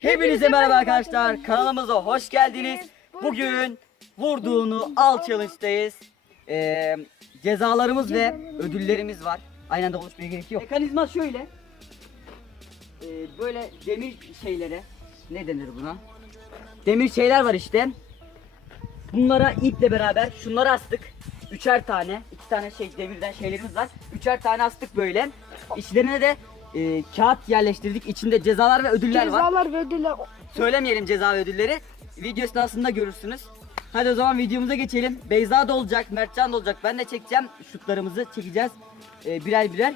Hepinize merhaba arkadaşlar. Kanalımıza hoş geldiniz. Bugün vurduğunu al challenge'dayız. Ee, cezalarımız ve ödüllerimiz var. Aynı anda konuşmaya gerek yok. Mekanizma şöyle. Ee, böyle demir şeylere ne denir buna? Demir şeyler var işte. Bunlara iple beraber şunları astık. Üçer tane, iki tane şey demirden şeylerimiz var. Üçer tane astık böyle. İçlerine de e, kağıt yerleştirdik. İçinde cezalar ve ödüller var. Cezalar ve ödüller. Söylemeyelim ceza ve ödülleri. Video esnasında görürsünüz. Hadi o zaman videomuza geçelim. Beyza da olacak, Mertcan da olacak. Ben de çekeceğim. Şutlarımızı çekeceğiz. Ee, birer birer.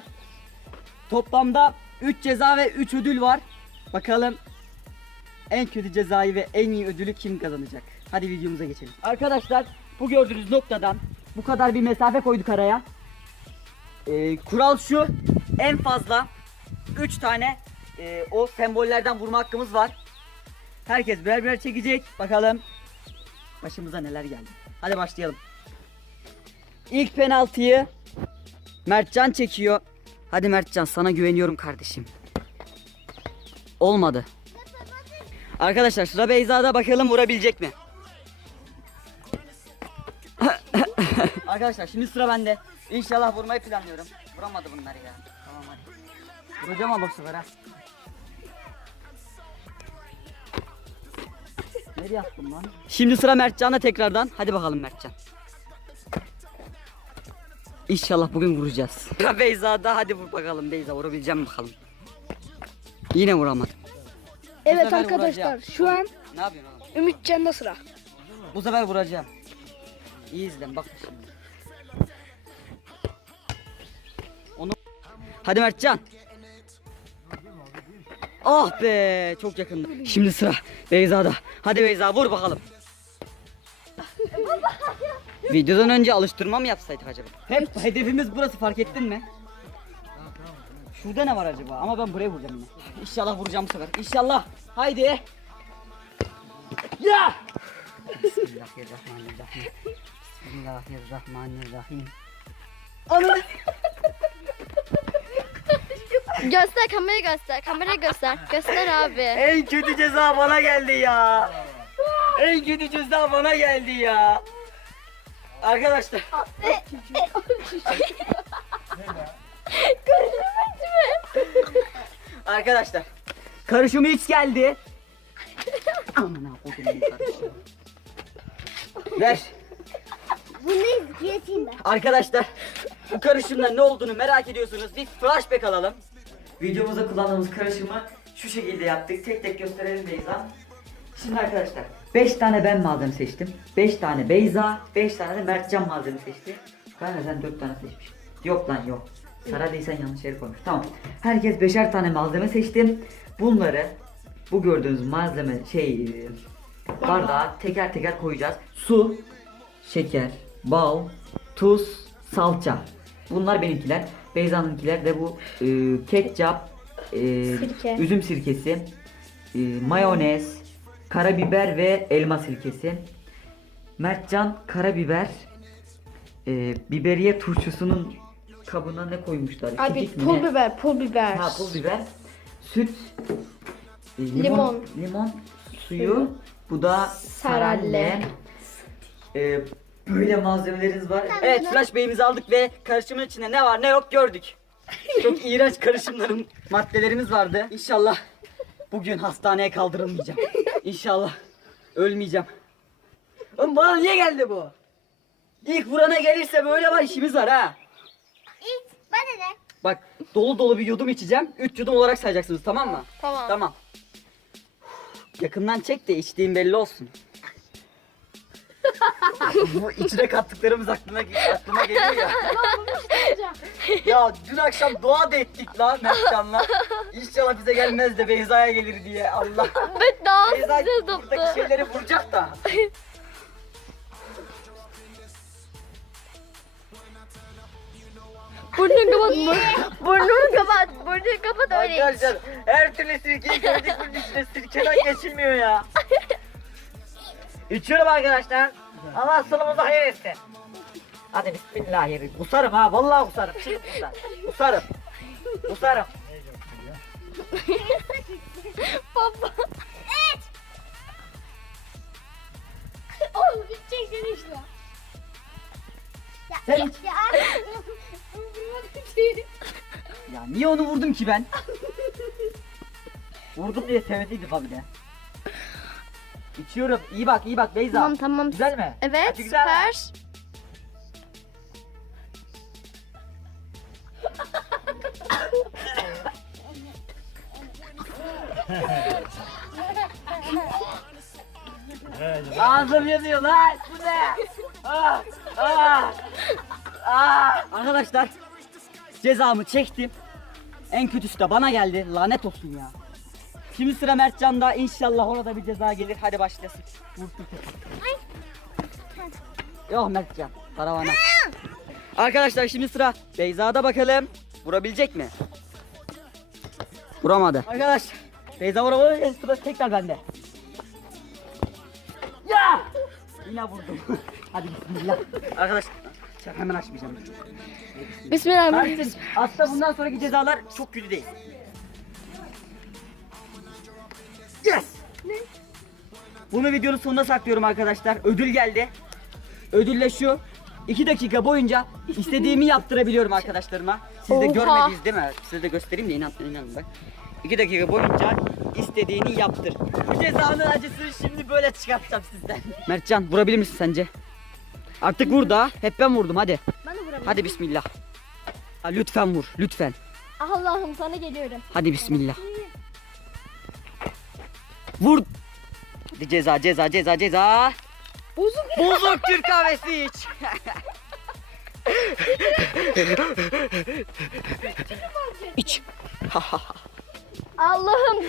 Toplamda 3 ceza ve 3 ödül var. Bakalım en kötü cezayı ve en iyi ödülü kim kazanacak? Hadi videomuza geçelim. Arkadaşlar bu gördüğünüz noktadan bu kadar bir mesafe koyduk araya. Ee, kural şu. En fazla 3 tane e, o sembollerden vurma hakkımız var. Herkes birer birer çekecek. Bakalım başımıza neler geldi. Hadi başlayalım. İlk penaltıyı Mertcan çekiyor. Hadi Mertcan sana güveniyorum kardeşim. Olmadı. Arkadaşlar sıra Beyza'da bakalım vurabilecek mi? Arkadaşlar şimdi sıra bende. İnşallah vurmayı planlıyorum. Vuramadı bunlar ya. Vuracağım ama bu sefer ha. Nereye attım lan? Şimdi sıra Mertcan'da tekrardan. Hadi bakalım Mertcan. İnşallah bugün vuracağız. Sıra Beyza'da. Hadi vur bakalım Beyza. Vurabileceğim mi bakalım. Yine vuramadım. Evet sefer arkadaşlar vuracağım. şu an Ne yapıyorsun oğlum? Ümitcan'da sıra. Bu sefer vuracağım. İyi izlen bak şimdi. Onu Hadi Mertcan. Ah be çok yakındı. Şimdi sıra Beyza'da. Hadi Beyza vur bakalım. Videodan önce alıştırma mı yapsaydık acaba? Hep hedefimiz burası fark ettin mi? Şurada ne var acaba? Ama ben buraya vuracağım yine. İnşallah vuracağım bu sefer. İnşallah. Haydi. Ya! Bismillahirrahmanirrahim. Bismillahirrahmanirrahim. Ananı. Göster kamerayı göster. Kamerayı göster. Göster abi. En kötü ceza bana geldi ya. En kötü ceza bana geldi ya. Arkadaşlar. Arkadaşlar. Karışım hiç geldi. Aman karışımı. Ver. Bu ne? Diyetiyim ben. Arkadaşlar bu karışımda ne olduğunu merak ediyorsunuz. Bir flashback alalım. Videomuzda kullandığımız karışımı şu şekilde yaptık. Tek tek gösterelim Beyza. Şimdi arkadaşlar 5 tane ben malzeme seçtim. 5 tane Beyza, 5 tane de Mertcan malzeme seçti. Ben de sen 4 tane seçmişim. Yok lan yok. Sara değilsen yanlış yere koymuş. Tamam. Herkes beşer tane malzeme seçti. Bunları bu gördüğünüz malzeme şey e, bardağa teker teker koyacağız. Su, şeker, bal, tuz, salça. Bunlar benimkiler. Beyza'nınkiler de bu e, ketçap, e, Sirke. üzüm sirkesi, e, mayonez, karabiber ve elma sirkesi. Mertcan karabiber, e, biberiye turşusunun kabına ne koymuşlar? Abi Kekik mi pul ne? biber, pul biber. Ha pul biber, süt, e, limon, Limon. limon suyu, bu da Saralle. saralle. E, böyle malzemelerimiz var. Evet flash beyimizi aldık ve karışımın içinde ne var ne yok gördük. Çok iğrenç karışımların maddelerimiz vardı. İnşallah bugün hastaneye kaldırılmayacağım. İnşallah ölmeyeceğim. Oğlum bana niye geldi bu? İlk vurana gelirse böyle var işimiz var ha. İlk bana ne? Bak dolu dolu bir yudum içeceğim. 3 yudum olarak sayacaksınız tamam mı? Tamam. Tamam. Yakından çek de içtiğin belli olsun. Bu içine kattıklarımız aklına, aklıma geliyor ya. ya dün akşam dua da ettik lan Mertcan'la. İnşallah bize gelmez de Beyza'ya gelir diye Allah. Evet daha Beyza size buradaki tuttu. şeyleri vuracak da. Burnunu kapat. bur- Burnunu kapat. Burnunu kapat öyle iç. Arkadaşlar her türlü sirkeyi gördük bunun içine sirkeden geçilmiyor ya. İçiyorum arkadaşlar. Allah sonumuzu hayır etsin. Hadi bismillahirrahmanirrahim. Kusarım ha vallahi kusarım. Çıkın buradan. Kusarım. Kusarım. Baba. Evet. Oğlum bitecek seni işte. Ya, Sen- ya, ya, Ya niye onu vurdum ki ben? Vurdum diye sevdiydi abi de. İçiyorum. İyi bak, iyi bak Beyza. Tamam tamam. Güzel mi? Evet güzel mi? süper. Ağzım yanıyor lan. Bu ne? Ah, ah, ah. Arkadaşlar cezamı çektim. En kötüsü de bana geldi. Lanet olsun ya. Şimdi sıra Mertcan'da. İnşallah ona da bir ceza gelir. Hadi başlasın. Vursun Yok Mertcan. Karavana. Arkadaşlar şimdi sıra Beyza'da bakalım. Vurabilecek mi? Vuramadı. Arkadaşlar Beyza vuramadı. Sıra tekrar bende. Ya! Yine vurdum. Hadi bismillah. Arkadaşlar hemen açmayacağım. Bismillahirrahmanirrahim. Kardeşim, aslında bundan sonraki cezalar çok kötü değil. Yes! Bunu videonun sonuna saklıyorum arkadaşlar. Ödül geldi. Ödülle şu. 2 dakika boyunca istediğimi yaptırabiliyorum arkadaşlarıma. Siz de Oha. görmediniz değil mi? Size de göstereyim de inan, inanın bak. 2 dakika boyunca istediğini yaptır. Bu cezanın acısını şimdi böyle çıkartacağım sizden. Mertcan vurabilir misin sence? Artık vur da. Hep ben vurdum hadi. Ben de vurabilirim. Hadi bismillah. Ha, lütfen vur, lütfen. Allah'ım sana geliyorum. Hadi bismillah. Vur. Ceza, ceza, ceza, ceza. Bozuk. Bozuk Türk kahvesi iç. iç. Allah'ım.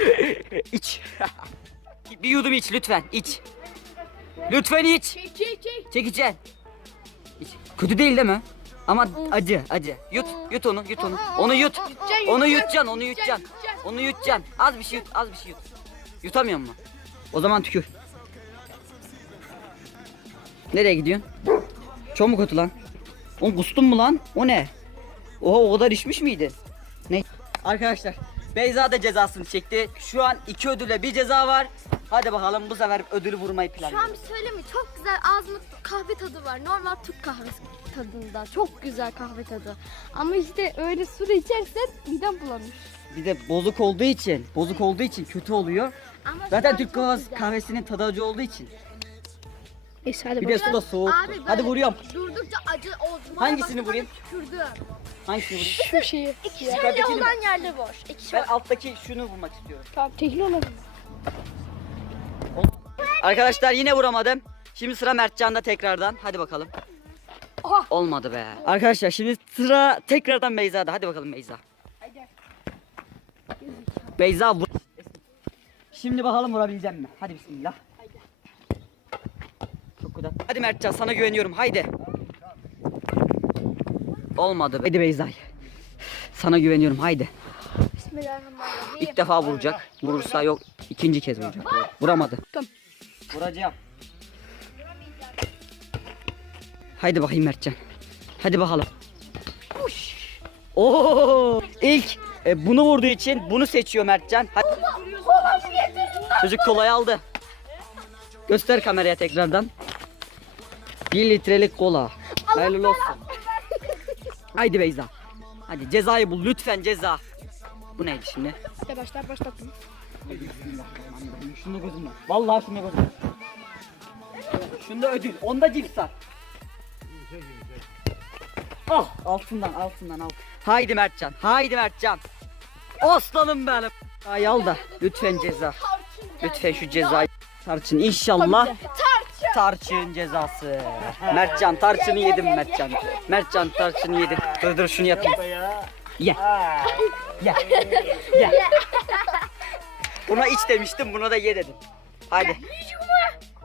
iç. Bir yudum iç lütfen, iç. Lütfen iç. Çek çek çek. Çekeceksin. İç. Kötü değil değil mi? Ama acı, acı. Yut, yut onu, yut onu. Onu yut. Onu yutacaksın, onu yutacaksın. Onu yutacaksın. Az bir şey yut, az bir şey yut. Yutamıyor mu? O zaman tükür. Nereye gidiyorsun? Çok mu kötü lan? Oğlum kustun mu lan? O ne? Oha o kadar içmiş miydin? Ne? Arkadaşlar Beyza da cezasını çekti. Şu an iki ödülle bir ceza var. Hadi bakalım bu sefer ödülü vurmayı Şu an bir söyleyeyim mi? Çok güzel ağzımda kahve tadı var. Normal Türk kahvesi tadında. Çok güzel kahve tadı. Ama işte öyle su da içersen midem bulanır. Bir de bozuk olduğu için, bozuk olduğu için kötü oluyor. Ama Zaten Türk kahvesi- kahvesinin tadı acı olduğu için. Neyse hadi Bir de su da soğuk. Abi böyle Hadi vuruyorum. Durdukça acı oldu. Hangisini vurayım? Hangisini vurayım? Şu şeyi. İki Ya. şöyle Yukarıdakini mi? olan yerde boş. İki Ben alttaki şunu vurmak istiyorum. Tamam tekil olalım. Arkadaşlar yine vuramadım. Şimdi sıra Mertcan'da tekrardan. Hadi bakalım. Oha. Olmadı be. Arkadaşlar şimdi sıra tekrardan Beyza'da. Hadi bakalım Beyza. Beyza vur. Şimdi bakalım vurabileceğim mi? Hadi bismillah. Çok güzel. Hadi Mertcan sana güveniyorum. Haydi. Olmadı be. Haydi Beyza. Sana güveniyorum. Haydi. Bismillahirrahmanirrahim. İlk defa vuracak. Vurursa yok. ikinci kez vuracak. Vuramadı. Vuracağım. Haydi bakayım Mertcan. Hadi bakalım. Oo! İlk e, bunu vurduğu için bunu seçiyor Mertcan. Hadi. Çocuk kolayı aldı. Göster kameraya tekrardan. 1 litrelik kola. Hayırlı olsun. Haydi Beyza. Hadi cezayı bul lütfen ceza. Bu neydi şimdi? İşte başlar başlattım. Şunu gözüm var. Vallahi şunu gözüm var. Şunda ödül. Onda cips var. Ah altından altından al. Haydi Mertcan. Haydi Mertcan. Aslanım benim. Ay al da lütfen ceza. Lütfen şu cezayı tarçın inşallah. Tarçın cezası. Mertcan tarçını yedim Mertcan. Mertcan tarçını yedi. Dur dur şunu yapayım. Ye. Ye. Ye. Buna iç demiştim, buna da ye dedim. Haydi.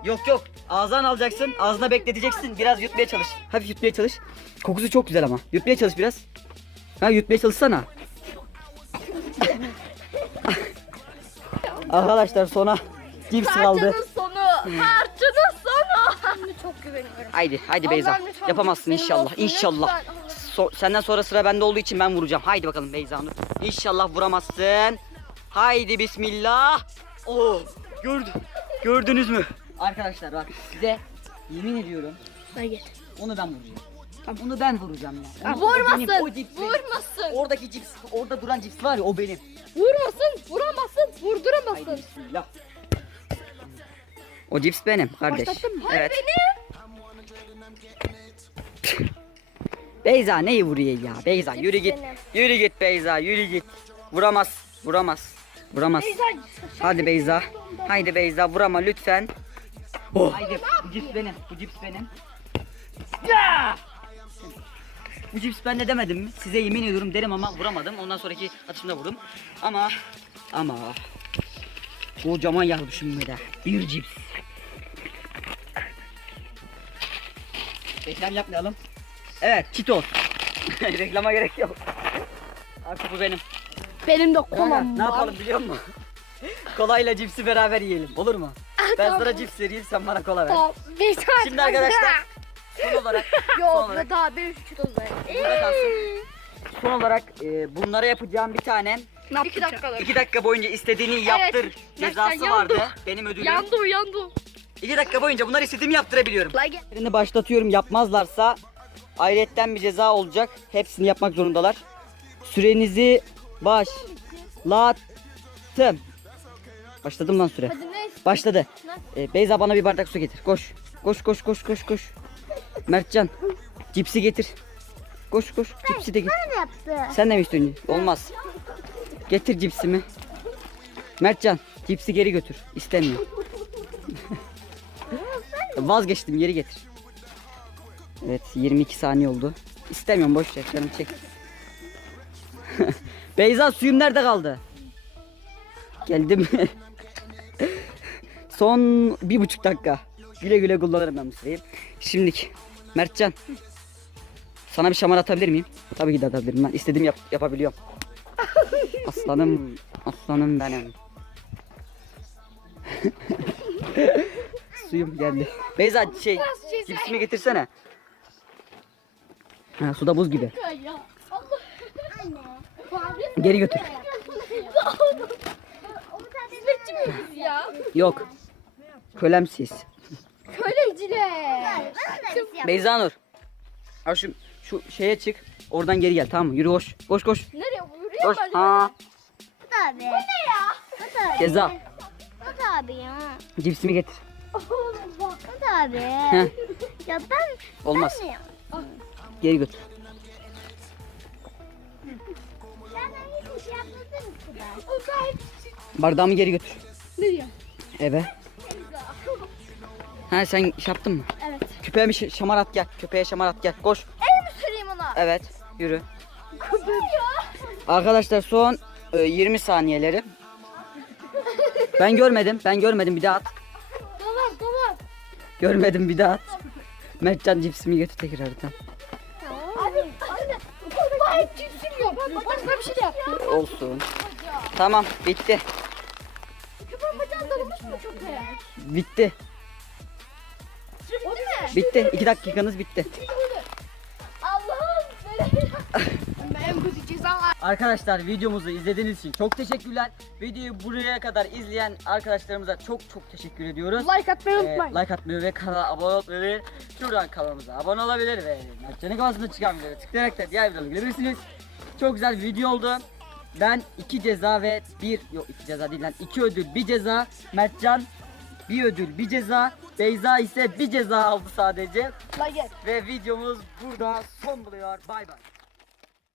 Yok yok. Ağzından alacaksın, ağzına bekleteceksin. Biraz yutmaya çalış. Hafif yutmaya çalış. Kokusu çok güzel ama. Yutmaya çalış biraz. Ha yutmaya çalışsana. Arkadaşlar sona cips kaldı. Tarçının sonu. Tarçının sonu. Şimdi çok güveniyorum. Haydi, haydi Beyza. Allah'ım lütfen Yapamazsın benim inşallah. olsun, İnşallah. lütfen. So- senden sonra sıra bende olduğu için ben vuracağım. Haydi bakalım Beyza Nur. İnşallah vuramazsın. Haydi bismillah. Oo, gördü. Gördünüz mü? Arkadaşlar bak size yemin ediyorum Ben gel. onu ben vuracağım. Onu ben vuracağım yani. Onu- o Vurmasın. benim, o benim. Vurmasın. Oradaki cips, orada duran cips var ya o benim. Vurmasın. Vuramazsın. Haydi bismillah. O cips benim kardeş. Başlattın mı? Evet. Beyza neyi vuruyor ya? Beyza yürü git. benim. Yürü git Beyza yürü git. Vuramaz. Vuramaz. Vuramaz. Hadi Beyza. Haydi Beyza vurama lütfen. Oh. Haydi bu cips benim. Bu cips benim. Ya! Bu cips ben de demedim mi? Size yemin ediyorum derim ama vuramadım. Ondan sonraki atışımda vurdum. Ama ama kocaman yazmışım bir de. Bir cips. Reklam yapmayalım. Evet, Cheetos. Reklama gerek yok. Artık bu benim. Benim de kolam ne yapalım biliyor musun? Kolayla cipsi beraber yiyelim. Olur mu? Ben sana cips vereyim, sen bana kola ver. Tamam. Bir Şimdi arkadaşlar son olarak Yok olarak daha var. burada kalsın. Son olarak e, bunlara yapacağım bir tane Ne yaptık? 2 dakika. 2 dakika boyunca istediğini yaptır cezası vardı. Benim ödülüm. Yandım yandım. 2 dakika boyunca bunları istediğimi yaptırabiliyorum. Gel. Birini başlatıyorum yapmazlarsa ayrıyetten bir ceza olacak. Hepsini yapmak zorundalar. Sürenizi başlattım. Başladım lan süre. Hadi ne? Başladı. Ee, Beyza bana bir bardak su getir. Koş. Koş koş koş koş koş. Mertcan cipsi getir. Koş koş cipsi de getir. Sen de mi istiyorsun? Olmaz. Getir cipsimi. Mertcan cipsi geri götür. İstemiyor. Vazgeçtim geri getir. Evet 22 saniye oldu. İstemiyorum boş ver canım çek. Beyza suyum nerede kaldı? Geldim. Son bir buçuk dakika. Güle güle kullanırım ben bu süreyi. Şimdilik Mertcan. Sana bir şamar atabilir miyim? Tabii ki de atabilirim. Ben istediğimi yap- yapabiliyorum. Aslanım, aslanım benim. Suyum geldi. Beyza şey, cipsimi getirsene. Ha, suda buz gibi. Geri götür. Yok. Kölem Köleciler. Beyza Nur. Al şu, şu şeye çık. Oradan geri gel tamam mı? Yürü koş. Koş koş. Nereye vuruyor Koş. Ha. abi. Bu ne ya? Bu Ceza. Bu abi ya. Cipsimi getir. Bu abi. Heh, Ya ben olmaz. ne ya? Geri götür. Ben hiçbir şey yapmadım ki ben. O Bardağımı geri götür. Nereye? Eve. Ha sen şey yaptın mı? Evet. Köpeğe bir şamar at gel. Köpeğe şamar at gel. Koş. El mi süreyim ona? Evet. Yürü. ya. Arkadaşlar son e, 20 saniyeleri. Ben görmedim. Ben görmedim. Bir daha at. Tamam tamam. Görmedim bir daha at. Mertcan cipsimi götür tekrardan. Abi anne. Gayet cipsim yok. Başka bir şey de yaptım. Olsun. Tamam bitti. Köpeğin bacağını dalamış mı çok iyi? Bitti. Ne? Bitti. 2 dakikanız bitti. Allah'ım. nereye? En kötü ceza Arkadaşlar videomuzu izlediğiniz için çok teşekkürler. Videoyu buraya kadar izleyen arkadaşlarımıza çok çok teşekkür ediyoruz. like atmayı Ee, unutmayın. like atmayı ve kanala abone olmayı şuradan kanalımıza abone olabilir ve Mertcan'ın kafasında çıkan videoları tıklayarak da diğer videoları görebilirsiniz. Çok güzel bir video oldu. Ben iki ceza ve bir yok iki ceza değil lan iki ödül bir ceza Mertcan bir ödül bir ceza Beyza ise bir ceza aldı sadece. Ve videomuz burada son buluyor. Bay bay.